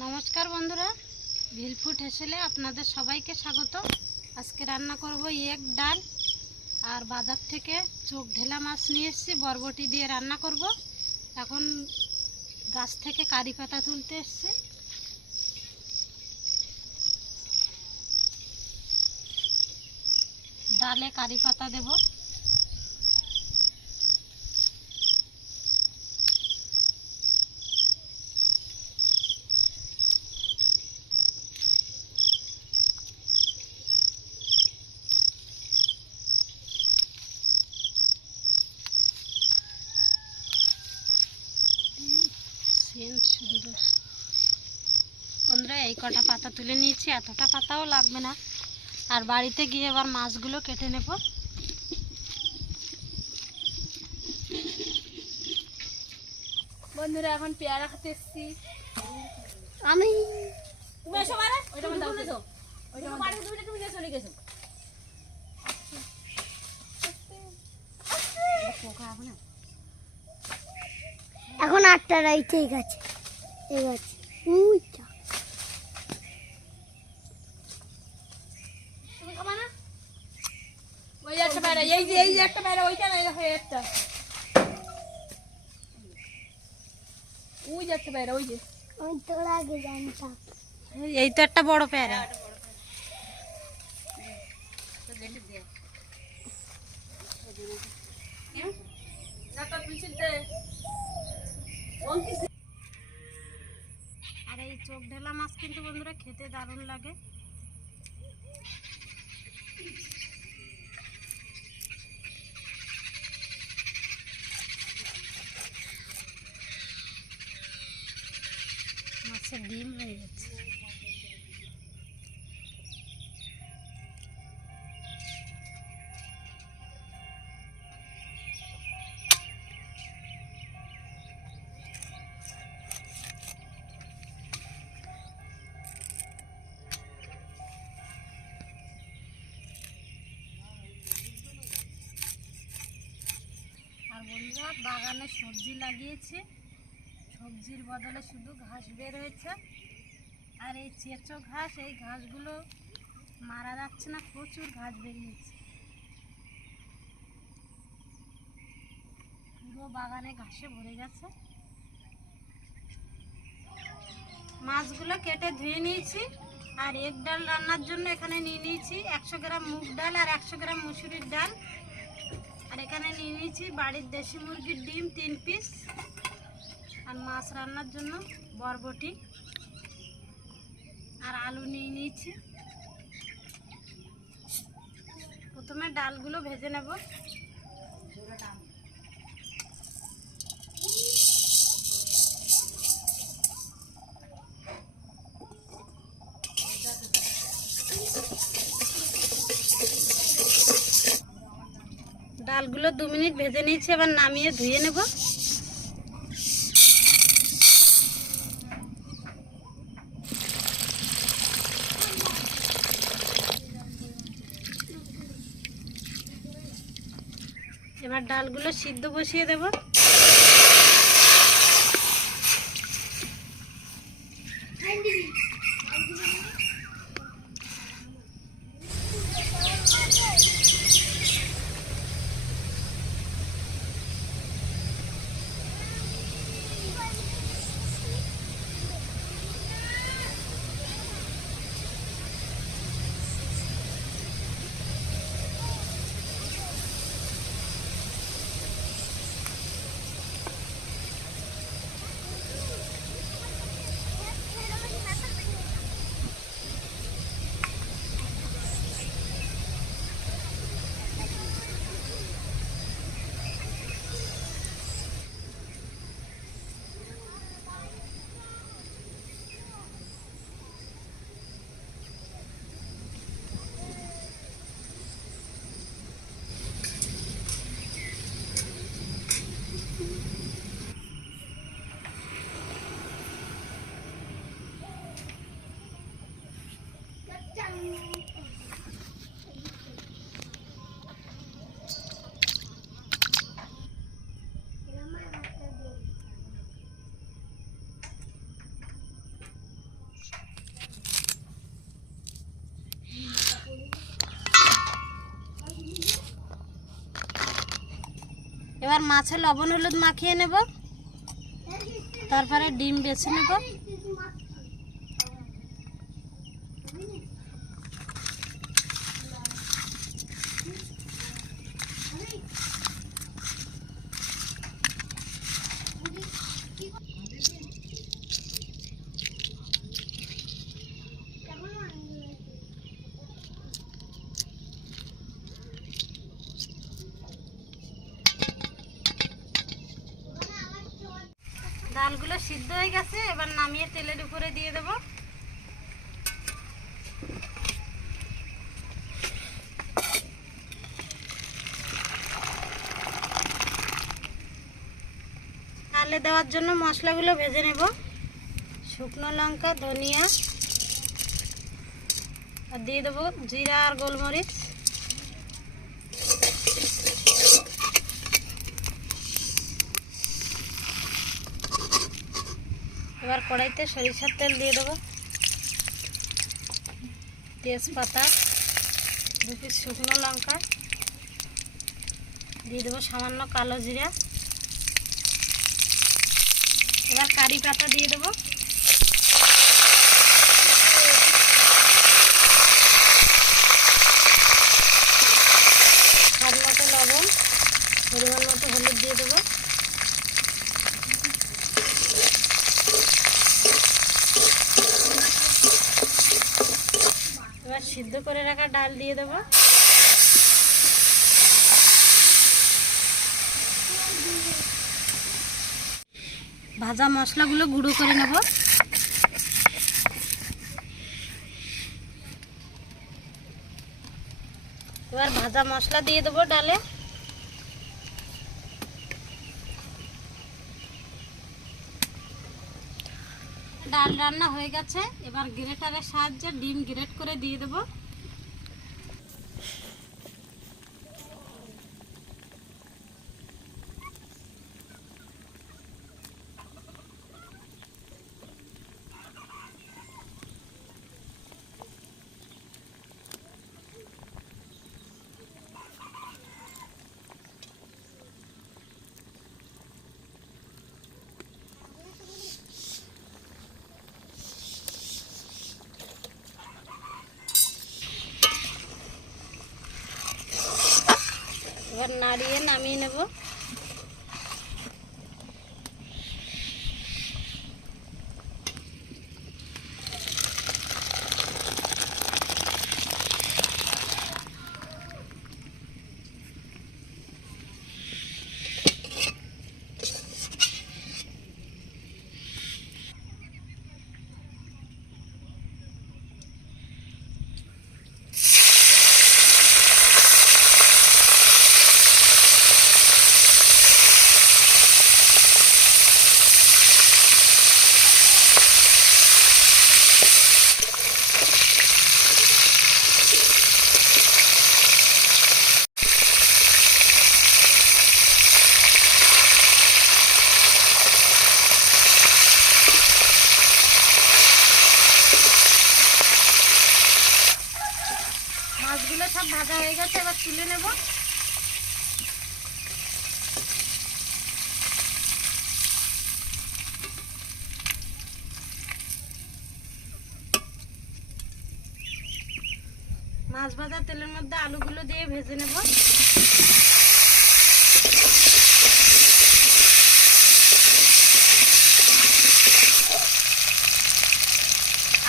নমস্কার বন্ধুরা ভিলফুট হেসেলে আপনাদের সবাইকে স্বাগত। আজকে রান্না করব এক ডাল, আর বাজার থেকে চোখ ঢেলা মাছ নিয়ে এসেছি, বরবটি দিয়ে রান্না করব। এখন গাছ থেকে কারি পাতা তুলতে এসছি। ডালে কারি পাতা দেবো সেন্ট সুন্দর বন্ধুরা এই কটা পাতা তুলে নিয়েছি এতটা পাতাও লাগবে না। আর বাড়িতে গিয়ে এবার মাছগুলো কেটে নেব। বন্ধুরা এখন পেয়ারা খেতে এসছি। আমি তুমি এসো মারে ওইটা মধ্যে তুমি ওইটা মারে তুমি তুমি গেছো গেছো। এখন আটটা রাই ঠিক আছে ঠিক আছে উইটা তুমি খাবা না ওই যে একটা পেয়ারা এই যে এই যে একটা পেয়ারা ওইটা না এই দেখো এই একটা ওই যাচ্ছে পেয়ারা ওই যে ওই তোর আগে জানতাম এই তো একটা বড় পেয়ারা আর এই চোখ ঢেলা মাছ কিন্তু বন্ধুরা খেতে দারুণ লাগে মাছের ডিম হয়ে গেছে আর বাগানে সবজি লাগিয়েছে। সবজির বদলে শুধু ঘাস বের হয়েছে। আর এই চেঁচো ঘাস, এই ঘাসগুলো মারা যাচ্ছে না, প্রচুর ঘাস বেরিয়েছে। পুরো বাগানে ঘাসে ভরে গেছে। মাছগুলো কেটে ধুয়ে নিয়েছি, আর এক ডাল রান্নার জন্য এখানে নিয়ে নিয়েছি একশো গ্রাম মুগ ডাল আর একশো গ্রাম মুসুরির ডাল। আর এখানে নিয়ে নিয়েছি বাড়ির দেশি মুরগির ডিম তিন পিস আর মাছ রান্নার জন্য বরবটি আর আলু নিয়ে নিয়েছি। প্রথমে ডালগুলো ভেজে নেব। ডালগুলো দু মিনিট ভেজে নিয়েছি, এবার নামিয়ে ধুয়ে নেব। এবার ডালগুলো সিদ্ধ বসিয়ে দেব। এবার মাছে লবণ হলুদ মাখিয়ে নেব। তারপরে ডিম বেছে নেব ডালগুলো সিদ্ধ হয়ে গেছে, এবার নামিয়ে তেলের উপরে দিয়ে দেব। ডালে দেওয়ার জন্য মশলাগুলো ভেজে নেব। শুকনো লঙ্কা, ধনিয়া, আর দিয়ে দেবো জিরা আর গোলমরিচ। এবার কড়াইতে সরিষার তেল দিয়ে দেবো। তেজপাতা, দু পিস শুকনো লঙ্কা, দিয়ে দেবো সামান্য কালো জিরা। এবার কারি পাতা দিয়ে দেবো স্বাদ মতো লবণ পরিমাণ মতো হলুদ দিয়ে দেবো এবার সিদ্ধ করে রাখা ডাল দিয়ে দেবো। ভাজা মশলাগুলো গুঁড়ো করে নেব। এবার ভাজা মশলা দিয়ে দেবো ডালে। ডাল রান্না হয়ে গেছে। এবার গ্রেটারের সাহায্যে ডিম গ্রেট করে দিয়ে দেবো। এবার নাড়িয়ে নামিয়ে নেব মাছগুলো সব ভাজা হয়ে গেছে এবার তুলে নেব মাছ ভাজা তেলের মধ্যে আলুগুলো দিয়ে ভেজে নেব।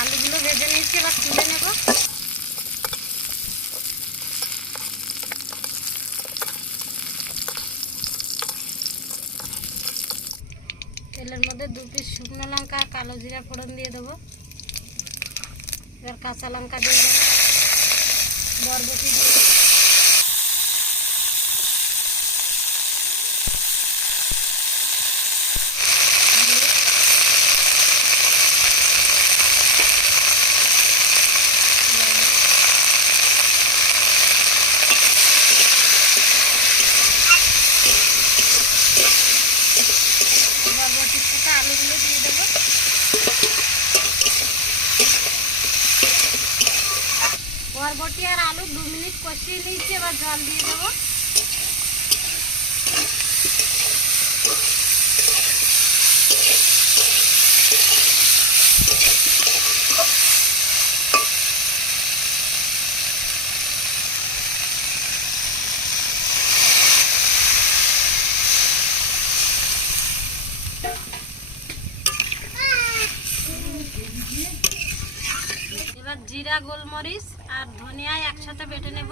আলুগুলো ভেজে নিয়েছি, এবার তুলে নেব। তেলের মধ্যে দু পিস শুকনো লঙ্কা কালো জিরা ফোড়ন দিয়ে দেবো। এবার কাঁচা লঙ্কা দিয়ে দেবো। বরবটি দিয়ে দেবো। বরবটির সাথে আলুগুলো দিয়ে দেবো বরবটি আর আলু দু মিনিট কষিয়ে নিয়েছি এবার জল দিয়ে দেবো জিরা গোলমরিচ আর ধনিয়া একসাথে বেটে নেব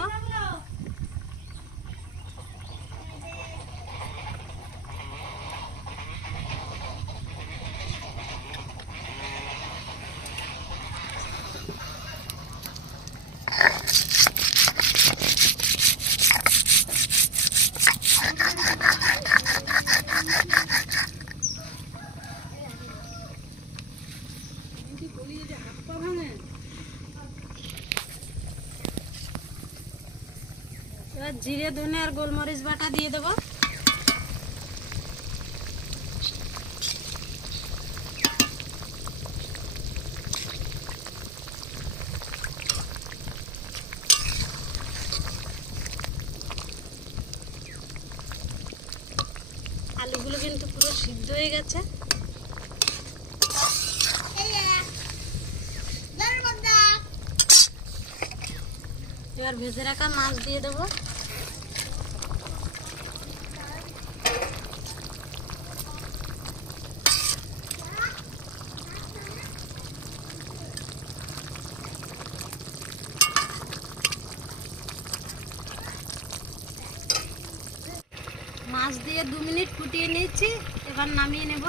এবার জিরে ধনে আর গোলমরিচ বাটা দিয়ে দেবো। আলুগুলো কিন্তু পুরো সিদ্ধ হয়ে গেছে। এবার ভেজে রাখা মাছ দিয়ে দেবো মাছ দিয়ে দু মিনিট ফুটিয়ে নিয়েছি এবার নামিয়ে নেব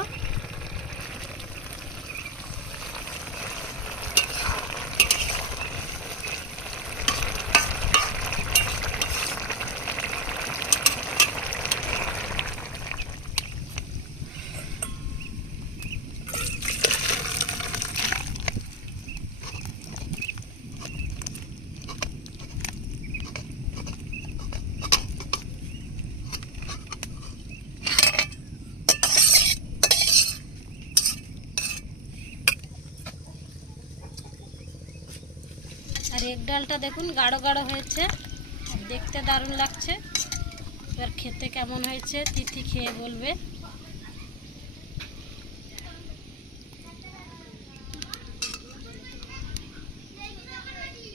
আর এক ডালটা দেখুন গাঢ় গাঢ় হয়েছে। দেখতে দারুণ লাগছে। এবার খেতে কেমন হয়েছে তিথি খেয়ে বলবে।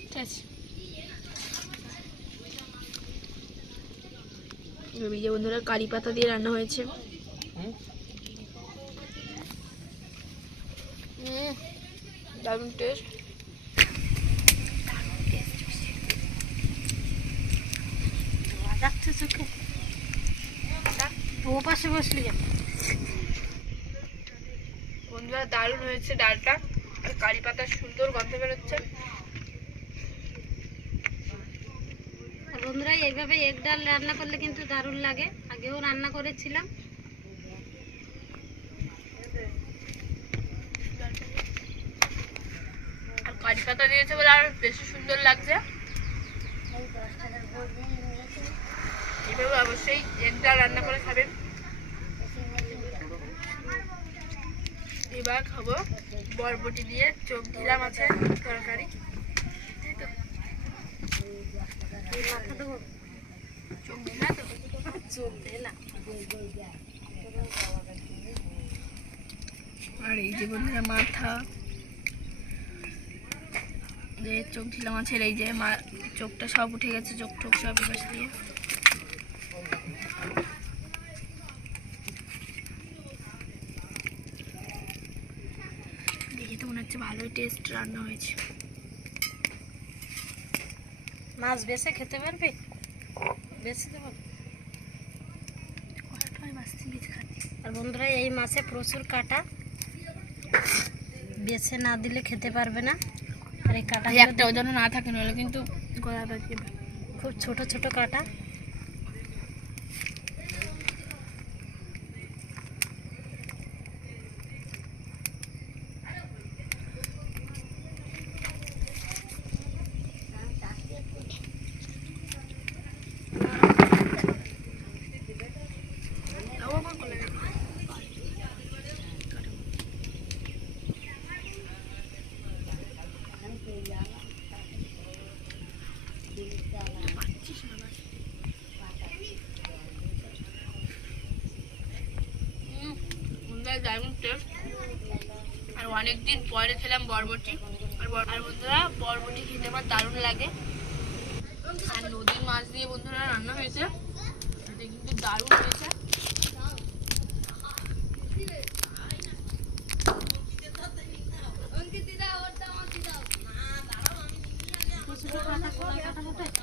ঠিক আছে। এই যে বন্ধুরা কারি পাতা দিয়ে রান্না হয়েছে। দারুণ টেস্ট যাচ্ছে চোখে ও পাশে বসলি কেন? বন্ধুরা দারুণ হয়েছে ডালটা। আর কারি পাতার সুন্দর গন্ধ বেরোচ্ছে। বন্ধুরা এইভাবে এক ডাল রান্না করলে কিন্তু দারুণ লাগে। আগেও রান্না করেছিলাম। আর কারি পাতা দিয়েছে বলে আর বেশি সুন্দর লাগছে। এইভাবে অবশ্যই এক ডাল রান্না করে খাবেন। এবার খাব বরবটি দিয়ে চোখ দিলাম আছে তরকারি। চোখ আর এই যে বন্ধুরা মাথা। যে চোখ ঢিলা মাছের এই যে চোখটা সব উঠে গেছে, চোখ টোক সব দিয়ে দেখে তো মনে হচ্ছে ভালোই টেস্ট রান্না হয়েছে। মাছ বেছে খেতে পারবি? বেছে দেবো। আর বন্ধুরা এই মাছে প্রচুর কাটা। বেছে না দিলে খেতে পারবে না। আর এই কাটা একটা ওজন না থাকে নইলে কিন্তু খুব ছোট ছোট কাটা। টেস্ট আর অনেকদিন পরে খেলাম বরবটি। আর আর বন্ধুরা, বরবটি খেতে আমার দারুণ লাগে। আর নদীর মাছ দিয়ে বন্ধুরা রান্না হয়েছে। কিন্তু দারুণ হয়েছে দারুণ টেস্ট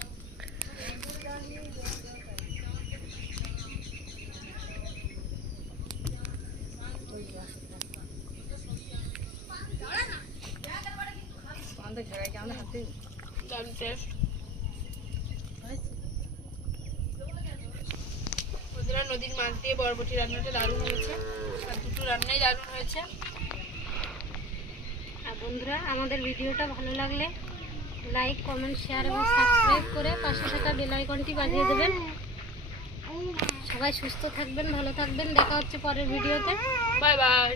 বন্ধুরা, নদীর মাছ দিয়ে বরবটি রান্নাটা দারুণ হয়েছে। আর দুটো রান্নাই দারুণ হয়েছে। আর বন্ধুরা, আমাদের ভিডিওটা ভালো লাগলে লাইক, কমেন্ট, শেয়ার এবং সাবস্ক্রাইব করে পাশে থাকা বেল আইকনটি বাজিয়ে দেবেন। সবাই সুস্থ থাকবেন, ভালো থাকবেন। দেখা হচ্ছে পরের ভিডিওতে। Bye bye.